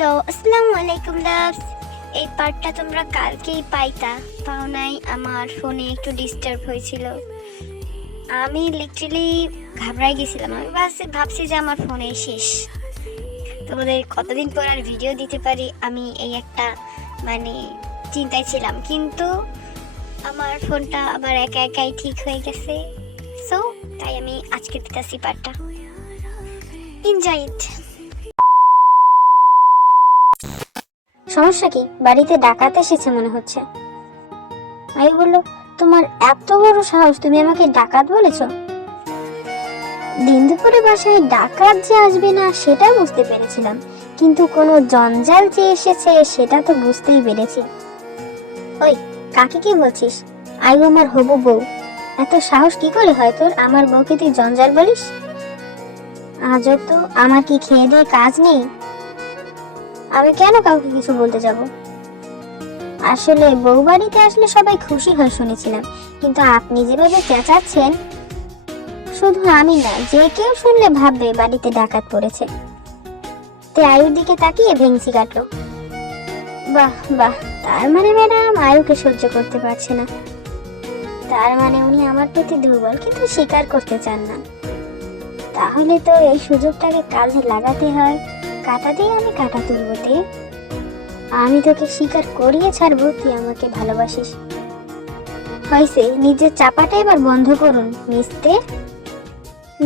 So আসসালামু আলাইকুম loves. এই পার্টটা তোমরা কালকেই পাও নাই। আমার ফোনে একটু ডিস্টার্ব হয়েছিল, আমি লিটারালি ঘাবড়াই গেছিলাম। আমি ভাবছি যে আমার ফোনে শেষ, তোমাদের কতদিন পর আর ভিডিও দিতে পারি, আমি এই একটা চিন্তায় ছিলাম। কিন্তু আমার ফোনটা আবার একা একাই ঠিক হয়ে গেছে। সো তাই আমি আজকে দিতেছি পার্টটা। Enjoy it. সমস্যা কি? বাড়িতে ডাকাত এসেছে মনে হচ্ছে। আয়ু বলল, তোমার এত বড় সাহস, তুমি আমাকে ডাকাত বলেছো? দিন দুপুরে বাসায় ডাকাত যে আসবে না সেটা বুঝতে পেরেছিলাম, কিন্তু কোনো জঞ্জাল যে এসেছে সেটা তো বুঝতেই পেরেছি। ওই, কাকে কি বলছিস? আয়ু আমার হবু বউ, এত সাহস কি করে হয় তোর? আমার বউকে তুই জঞ্জাল বলিস? আজব তো, আমার কি খেয়ে দিয়ে কাজ নেই? আমি কেন কাউকে কিছু বলতে যাব? আসলে বউ বাড়িতে আসলে সবাই খুশি হয় শুনেছিলাম, কিন্তু আপনি যেভাবে চেঁচাচ্ছেন, শুধু আমি না, যে কেউ শুনলে ভাববে বাড়িতে ডাকাত পড়েছে। তে আয়ুর দিকে তাকিয়ে ভেংচি কাটলো। বাহ বাহ, তার মানে ম্যাডাম আয়ুকে সহ্য করতে পারছে না। তার মানে উনি আমার প্রতি দুর্বল, কিন্তু স্বীকার করতে চান না। তাহলে তো এই সুযোগটাকে কাজে লাগাতে হয়। কাটা দিয়ে আমি কাটা তুলবো। তে আমি তোকে স্বীকার করিয়ে ছাড়বো তুই আমাকে ভালোবাসিস। হয়েছে, নিজের চাপাটা এবার বন্ধ করুন মিস্তে।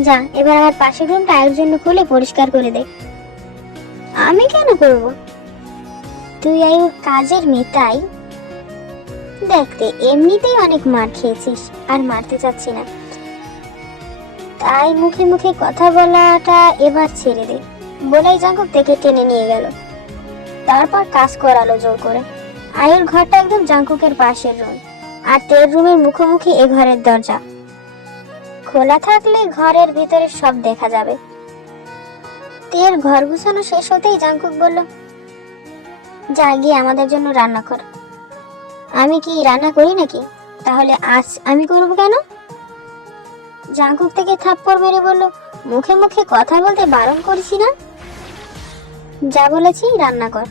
যা, এবার আমার পাশের রুমটা আয়ের জন্য খুলে পরিষ্কার করে দে। আমি কেন করব? তুই আয়ুর কাজের মেয়ে, তাই? দেখতে এমনিতেই অনেক মার খেয়েছিস, আর মারতে চাচ্ছি না, তাই মুখে মুখে কথা বলাটা এবার ছেড়ে দে। বলেই জাঙ্কুক থেকে টেনে নিয়ে গেল, তারপর কাজ করালো জোর করে। আয়ুর ঘরটা একদম জাঙ্কুকের পাশের রুম, আর তের রুমের মুখোমুখি এ ঘরের দরজা। খোলা থাকলে ঘরের ভিতরে সব দেখা যাবে। তের ঘর গুছানো শেষ হতেই জাঙ্কুক বলল, যা গিয়ে আমাদের জন্য রান্না কর। আমি কি রান্না করি নাকি? তাহলে আজ আমি করব কেন? জাঙ্কুক থেকে থাপ্পড় মেরে বলল, মুখে মুখে কথা বলতে বারণ করেছি না? যা বলেছি রান্না কর।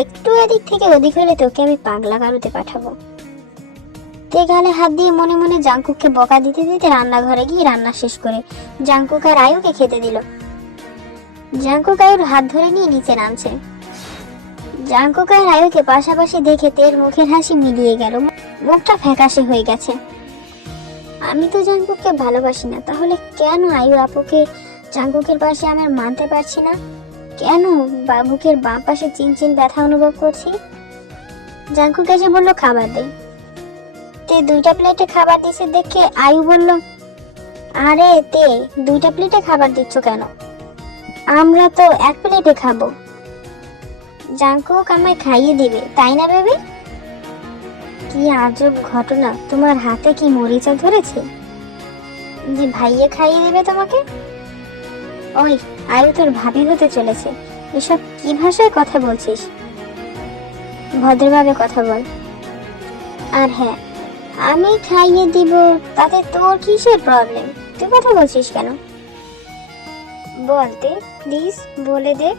একটু এদিক থেকে ওদিক হলে তোকে আমি পাগলা গারুতে পাঠাবো। তে গালে হাত দিয়ে মনে মনে জাঙ্কুককে বকা দিতে দিতে রান্নাঘরে গিয়ে রান্না শেষ করে জাঙ্কুক আর আয়ুকে খেতে দিল। জাঙ্কুক আয়ুর হাত ধরে নিয়ে নিচে নামছে। জাঙ্কুক আর আয়ুকে পাশাপাশি দেখে তের মুখের হাসি মিলিয়ে গেল, মুখটা ফ্যাকাশে হয়ে গেছে। আমি তো জাঙ্কুককে ভালোবাসি না, তাহলে কেন আয়ু আপুকে জাঙ্কুকের পাশে আমার মানতে পারছি না? কেন বাবুকের বাম পাশে চিনচিন ব্যথা অনুভব করছি? জাঙ্কুক এসে বলল, খাবার দে। তে 2টা প্লেটে খাবার দিছে দেখে আয়ু বলল, আরে তে, 2টা প্লেটে খাবার দিচ্ছ কেন? আমরা তো 1 প্লেটে খাবো। জাঙ্কুক আমায় খাইয়ে দিবে, তাই না বেবি? কি আজব ঘটনা, তোমার হাতে কি মরিচা ধরেছে যে ভাইয়া খাইয়ে দিবে তোমাকে? ওই, আয়ু তোর ভাবি হতে চলেছে, এসব কি ভাষায় কথা বলছিস? ভদ্রভাবে কথা বল। আর হ্যাঁ, আমি খাইয়ে দিব, তাতে তোর কিসের প্রবলেম? তুই কথা বলছিস কেন? বলতে প্লিজ, বলে দে।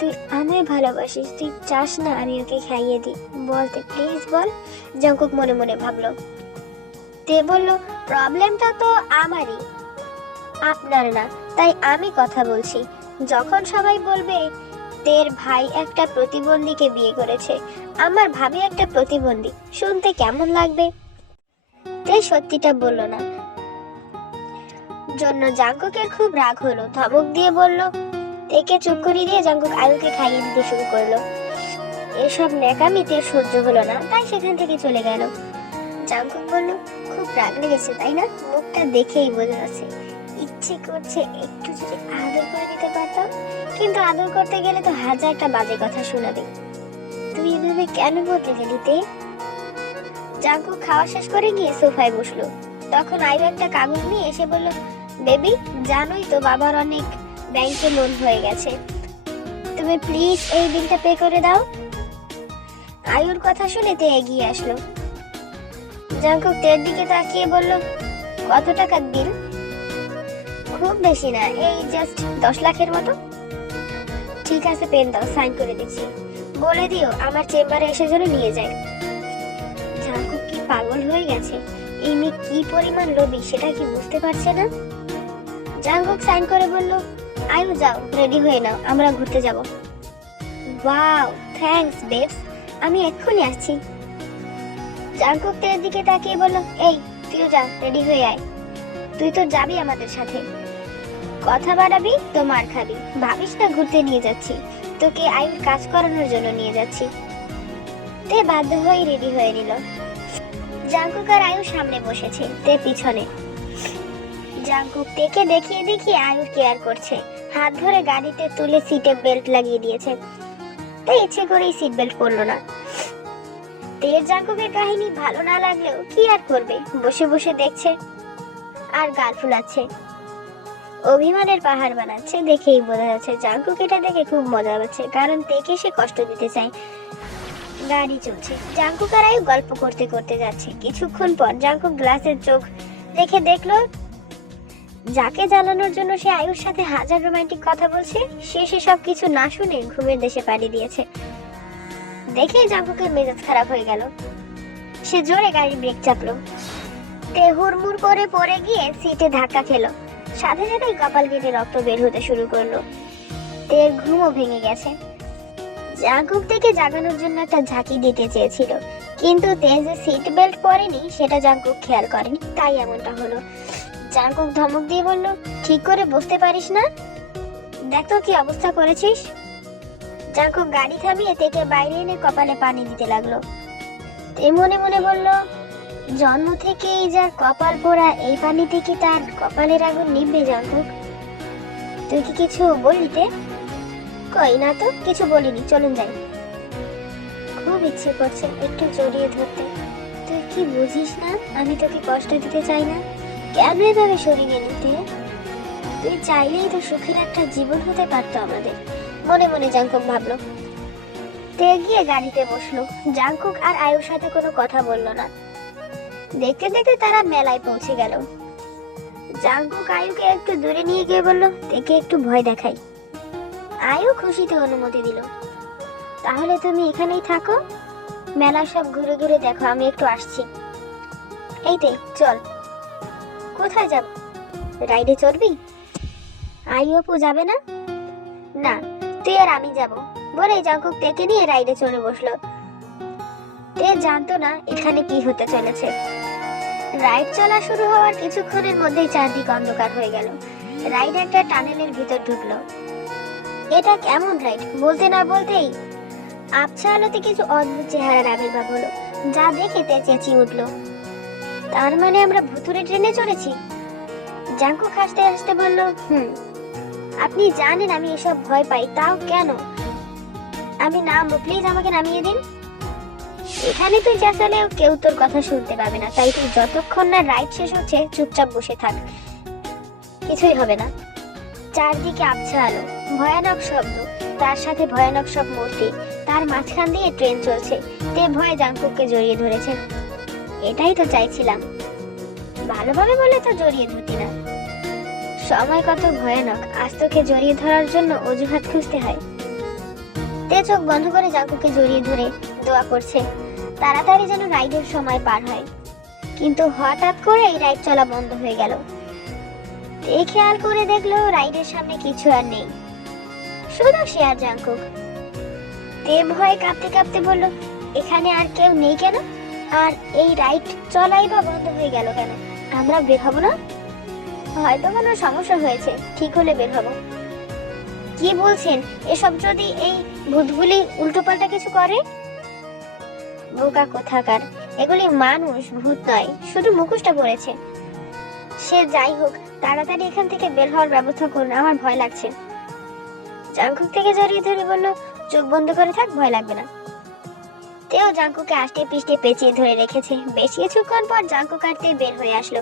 তুই আমায় ভালোবাসিস, তুই চাস না আমি ওকে খাইয়ে দিই? বলতে প্লিজ বল। জাঙ্কুক মনে মনে ভাবলো। তে বলল, প্রবলেমটা তো আমারই, আপনার না, তাই আমি কথা বলছি। যখন সবাই বলবে তের ভাই একটা প্রতিবন্ধীকে বিয়ে করেছে, আমার ভাবি একটা প্রতিবন্ধী, শুনতে কেমন লাগবে? তে সত্যিটা বলল না জন্য জাঙ্কুকের খুব রাগ হলো, ধমক দিয়ে বলল। তেকে চুপ করিয়ে দিয়ে জাঙ্কুক আয়ুকে খাইয়ে দিতে শুরু করলো। এসব ন্যাকামিতে সহ্য হলো না, তাই সেখান থেকে চলে গেল। জাঙ্কুক বলল, খুব রাগ লেগেছে তাই না? মুখটা দেখেই বোঝা যাচ্ছে। ইচ্ছে করছে একটু যদি আদর করে দিতে পারতাম, কিন্তু আদর করতে গেলে তো 1000টা বাজে কথা শোনাবে। তুই এভাবে কেন বলতে গেলি তে? জাঙ্কুক খাওয়া শেষ করে গিয়ে সোফায় বসলো। তখন আয়ু একটা কাগজ নিয়ে এসে বলল, বেবি, জানোই তো বাবার অনেক ব্যাংকে লোন হয়ে গেছে, তুমি প্লিজ এই বিলটা পে করে দাও। আয়ুর কথা শুনে তে এগিয়ে আসলো। জাঙ্কুক তের দিকে তাকিয়ে বলল, কত টাকার বিল? খুব বেশি না, এই জাস্ট 10 লাখের মতো। ঠিক আছে, পেন দাও, সাইন করে দিচ্ছি। বলে দিও আমার চেম্বারে এসে যেন নিয়ে যায়। জাঙ্কুক কি পাগল হয়ে গেছে? এই মেয়ে কি পরিমাণ লোভী সেটা কি বুঝতে পারছে না? জাঙ্কুক সাইন করে বলল, আয়ু যাও, রেডি হয়ে নাও, আমরা ঘুরতে যাব। ওয়াও, থ্যাঙ্কস বেবস, আমি এক্ষুনি আসছি। জাঙ্কুক তের দিকে তাকিয়ে বলল, এই তুইও যা, রেডি হয়ে আয়। তুই তো যাবি আমাদের সাথে। কথা বাড়াবি তো মার খাবি। ভাবিস না ঘুরতে নিয়ে যাচ্ছি, তোকে আয়ুর কাজ করানোর জন্য নিয়ে যাচ্ছি। তে বাধ্য হয়ে রেডি হয়ে নিল। জাঙ্কুক আর আয়ু সামনে বসেছে, তে পিছনে। জাঙ্কুক তেকে দেখিয়ে দেখিয়ে আয়ুর কেয়ার করছে, হাত ধরে গাড়িতে তুলে সিটে বেল্ট লাগিয়ে দিয়েছে। তাই ইচ্ছে করেই সিট বেল্ট পরলো না। তের জাঙ্কুকের কাহিনী ভালো না লাগলেও কি আর করবে, বসে বসে দেখছে আর গাল ফুলাচ্ছে। অভিমানের পাহাড় বানাচ্ছে, দেখেই বোঝা যাচ্ছে জাঙ্কুক এটা দেখে খুব মজা পাচ্ছে, কারণ তেকে সে কষ্ট দিতে চায়। গাড়ি চলছে, জাঙ্কুক আর আয়ু গল্প করতে করতে যাচ্ছে। কিছুক্ষণ পর জাঙ্কুক গ্লাসের চোখ দেখে দেখলো যাকে জ্বালানোর জন্য সে আয়ুর সাথে হাজার রোমান্টিক কথা বলছে, সে সব কিছু না শুনে ঘুমের দেশে পাড়ি দিয়েছে। দেখেই জাঙ্কুকের মেজাজ খারাপ হয়ে গেল। সে জোরে গাড়ির ব্রেক চাপলো। তে হুড়মুড় করে পড়ে গিয়ে সিটে ধাক্কা খেলো। সাথে সাথেই কপাল কেটে রক্ত বের হতে শুরু করলো। তের ঘুমও ভেঙে গেছে। জাঙ্কুক থেকে জাগানোর জন্য একটা ঝাঁকি দিতে চেয়েছিল, কিন্তু তে যে সিট বেল্ট পরেনি সেটা জাঙ্কুক খেয়াল করেনি, তাই এমনটা হলো। জাঙ্কুক ধমক দিয়ে বলল, ঠিক করে বসতে পারিস না? দেখ তো কি অবস্থা করেছিস। জাঙ্কুক গাড়ি থামিয়ে তেকে বাইরে এনে কপালে পানি দিতে লাগলো। তে মনে মনে বলল, জন্ম থেকেই যার কপাল পোড়া, এই পানিতে কি তার কপালের আগুন নিভবে? জাঙ্কুক, তুই কি কিছু বললি তে? কই না তো, কিছু বলিনি, চলুন যাই। খুব ইচ্ছে করছে একটু জড়িয়ে ধরতে। তুই কি বুঝিস না আমি তোকে কষ্ট দিতে চাই না? কেন এভাবে সরিয়ে নিতে? তুই চাইলেই তো সুখের একটা জীবন হতে পারতো আমাদের, মনে মনে জাঙ্কুক ভাবলো। তে গিয়ে গাড়িতে বসলো। জাঙ্কুক আর আয়ুর সাথে কোনো কথা বললো না। দেখতে দেখতে তারা মেলায় পৌঁছে গেল। জাঙ্কুক আয়ুকে একটু দূরে নিয়ে গিয়ে বলল, তেকে একটু ভয় দেখাই। আয়ু খুশিতে অনুমতি দিল। তাহলে তুমি এখানেই থাকো, মেলা সব ঘুরে ঘুরে দেখো, আমি একটু আসছি। এই তে চল। কোথায় যাব? রাইডে চড়বি? আয়ু আপু যাবে না? না, তুই আর আমি যাব বলে জাঙ্কুক তেকে নিয়ে রাইডে চড়ে বসলো। তে জানতো না এখানে কি হতে চলেছে। রাইড চলা শুরু হওয়ার কিছুক্ষণের মধ্যেই চারদিক অন্ধকার হয়ে গেল। রাইড একটা টানেলের ভিতর ঢুকলো। এটা কেমন রাইড? বলতে না বলতেই আবছা আলোতে কিছু অদ্ভুত চেহারার আবির্ভাব হলো, যা দেখে তে চেঁচিয়ে উঠলো, তার মানে আমরা ভুতুরে ট্রেনে চড়েছি? জাঙ্কুক হাসতে হাসতে বলল, আপনি জানেন আমি এসব ভয় পাই, তাও কেন? আমি নামবো, প্লিজ আমাকে নামিয়ে দিন। এখানে তুই চেঁচালেও কেউ তোর কথা শুনতে পাবে না, তাই তুই যতক্ষণ না রাইড শেষ হচ্ছে চুপচাপ বসে থাক, কিছুই হবে না। চারদিকে আবছা আলো, ভয়ানক শব্দ, তার সাথে ভয়ানক সব মূর্তি, তার মাঝখান দিয়ে ট্রেন চলছে। তে ভয়ে জাঙ্কুককে জড়িয়ে ধরেছে। এটাই তো চাইছিলাম, ভালোভাবে বলে তো জড়িয়ে ধরতি না। সময় কত ভয়ানক, আজ তোকে জড়িয়ে ধরার জন্য অজুহাত খুঁজতে হয়। তে চোখ বন্ধ করে জাঙ্কুককে জড়িয়ে ধরে দোয়া করছে তাড়াতাড়ি যেন রাইডের সময় পার হয়। কিন্তু হঠাৎ করে এই রাইড চলা বন্ধ হয়ে গেল। তে খেয়াল করে দেখলো রাইডের সামনে কিছু আর নেই, শুধু সে আর জাঙ্কুক। তে ভয়ে কাঁপতে কাঁপতে বলল, এখানে আর কেউ নেই কেন? আর এই রাইড চলাই বা বন্ধ হয়ে গেল কেন? আমরা বের হবো না? হয়তো কোনো সমস্যা হয়েছে, ঠিক হলে বের হবো। কি বলছেন? এসব যদি এই ভূতগুলি উল্টোপাল্টা কিছু করে? বোকা কোথাকার, এগুলি মানুষ, ভূত নয়, শুধু মুখোশটা পড়েছে। সে যাই হোক, তাড়াতাড়ি এখান থেকে বের হওয়ার ব্যবস্থা করুন, আমার ভয় লাগছে। জাঙ্কুক থেকে জড়িয়ে ধরে বলল, চোখ বন্ধ করে থাক, ভয় লাগবে না। তেও জাঙ্কুকে আষ্টে পিষ্টে পেঁচিয়ে ধরে রেখেছে। বেশ কিছুক্ষণ পর জাঙ্কুক আর তে বের হয়ে আসলো।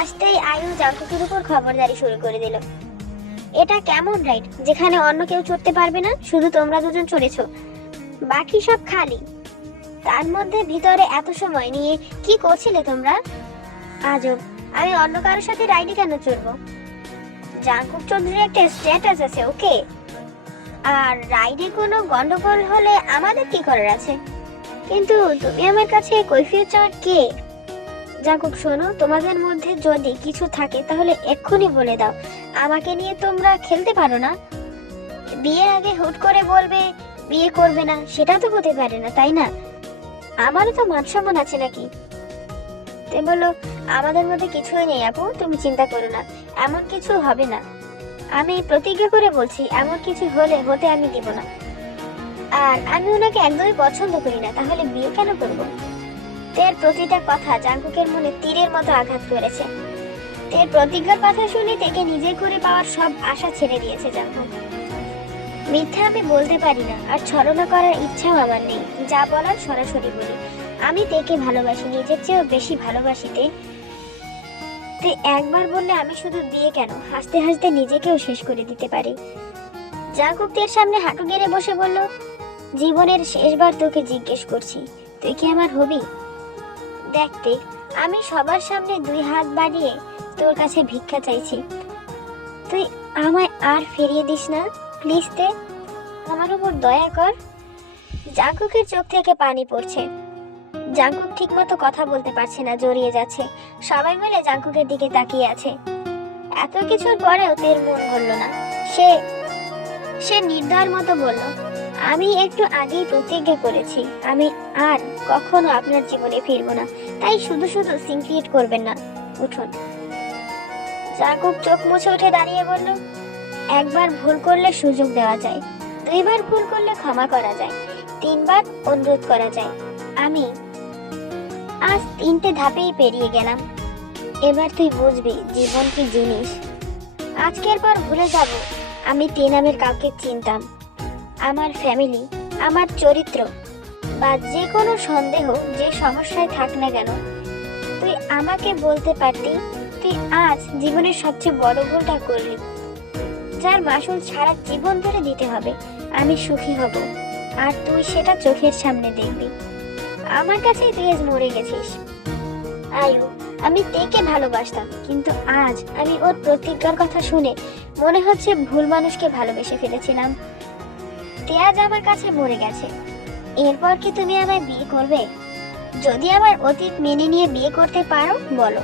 আসতেই আয়ু জাঙ্কুকের উপর খবরদারি শুরু করে দিল। এটা কেমন রাইড যেখানে অন্য কেউ চড়তে পারবে না? শুধু তোমরা দুজন চড়েছো, বাকি সব খালি। তার মধ্যে ভিতরে এত সময় নিয়ে কি করছিলে তোমরা? আজব, আমি অন্য কারোর সাথে রাইডে কেন চড়বো? জাঙ্কুক চৌধুরীর একটা স্ট্যাটাস আছে, ওকে? আর রাইডে কোনো গন্ডগোল হলে আমাদের কি করার আছে? কিন্তু তুমি আমার কাছে কৈফিয়ত চাওয়ার কে? জাঙ্কুক শোনো, তোমাদের মধ্যে যদি কিছু থাকে তাহলে এক্ষুনি বলে দাও। আমাকে নিয়ে তোমরা খেলতে পারো না। বিয়ের আগে হুট করে বলবে বিয়ে করবে না, সেটা তো হতে পারে না, তাই না? আমারও তো মান সম্মান আছে নাকি? তে বললো, আমাদের মধ্যে কিছুই নেই আপু, তুমি চিন্তা করো না, এমন কিছু হবে না। আমি প্রতিজ্ঞা করে বলছি, এমন কিছু হলে হতে আমি দিব না। আর আমি ওনাকে একদমই পছন্দ করি না, তাহলে বিয়ে কেন করব? তের প্রতিটা কথা জাঙ্কুকের মনে তীরের মতো আঘাত করেছে। তের প্রতিজ্ঞার কথা শুনে তেকে নিজে করে পাওয়ার সব আশা ছেড়ে দিয়েছে জাঙ্কুক। মিথ্যা আমি বলতে পারি না, আর ছলনা করার ইচ্ছাও আমার নেই। যা বলার সরাসরি বলি। আমি তেকে ভালোবাসি, নিজের চেয়েও বেশি ভালোবাসি তে। তে একবার বললে আমি শুধু বিয়ে কেন, হাসতে হাসতে নিজেকেও শেষ করে দিতে পারি। জাঙ্কুক তের সামনে হাঁটু গেড়ে বসে বলল, জীবনের শেষবার তোকে জিজ্ঞেস করছি, তুই কি আমার হবি? দেখতে আমি সবার সামনে 2 হাত বাড়িয়ে তোর কাছে ভিক্ষা চাইছি, তুই আমায় আর ফিরিয়ে দিস না প্লিজ তে, আমার উপর দয়া কর। জাঙ্কুকের চোখ থেকে পানি পড়ছে। জাঙ্কুক ঠিকমতো কথা বলতে পারছে না, জড়িয়ে যাচ্ছে। সবাই মিলে জাঙ্কুকের দিকে তাকিয়ে আছে। এত কিছুর পরেও তের মন গলল না। সে নির্দয়ের মতো বলল, আমি একটু আগেই প্রতিজ্ঞা করেছি আমি আর কখনো আপনার জীবনে ফিরবো না, তাই শুধু শুধু সিন ক্রিয়েট করবেন না, উঠুন। জাঙ্কুক চোখ মুছে উঠে দাঁড়িয়ে বলল, একবার ভুল করলে সুযোগ দেওয়া যায়, 2 বার ভুল করলে ক্ষমা করা যায়, 3 বার অনুরোধ করা যায়। আমি আজ 3টে ধাপেই পেরিয়ে গেলাম। এবার তুই বুঝবি জীবন কি জিনিস। আজকের পর ভুলে যাব আমি তে নামের কাউকে চিনতাম। আমার ফ্যামিলি, আমার চরিত্র বা যে কোনো সন্দেহ যে সমস্যায় থাক না কেন, তুই আমাকে বলতে পারতি তুই আজ জীবনের সবচেয়ে বড় ভুলটা করলি, যার মাসুল সারা জীবন ধরে দিতে হবে। আমি সুখী হব আর তুই সেটা চোখের সামনে দেখবি। আমার কাছেই তুই আজ মরে গেছিস। আয়ু, আমি তেকে ভালোবাসতাম, কিন্তু আজ আমি ওর প্রতিজ্ঞার কথা শুনে মনে হচ্ছে ভুল মানুষকে ভালোবেসে ফেলেছিলাম। তে আজ আমার কাছে মরে গেছে। এরপর কি তুমি আমায় বিয়ে করবে? যদি আমার অতীত মেনে নিয়ে বিয়ে করতে পারো বলো,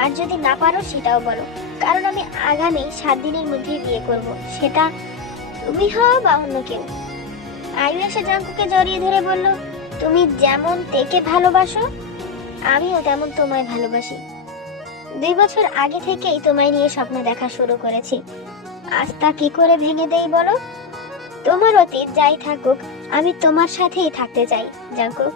আর যদি না পারো সেটাও বলো, কারণ আমি আগামী 7 দিনের মধ্যেই বিয়ে করব, সেটা তুমি হও বা অন্য কেউ। আয়ু এসে জাঙ্কুকে জড়িয়ে ধরে বলল, তুমি যেমন তেকে ভালোবাসো আমিও তেমন তোমায় ভালোবাসি। 2 বছর আগে থেকেই তোমায় নিয়ে স্বপ্ন দেখা শুরু করেছি, আজ তা কি করে ভেঙে দেই বলো? তোমার অতীত যাই থাকুক আমি তোমার সাথেই থাকতে চাই জাঙ্কুক।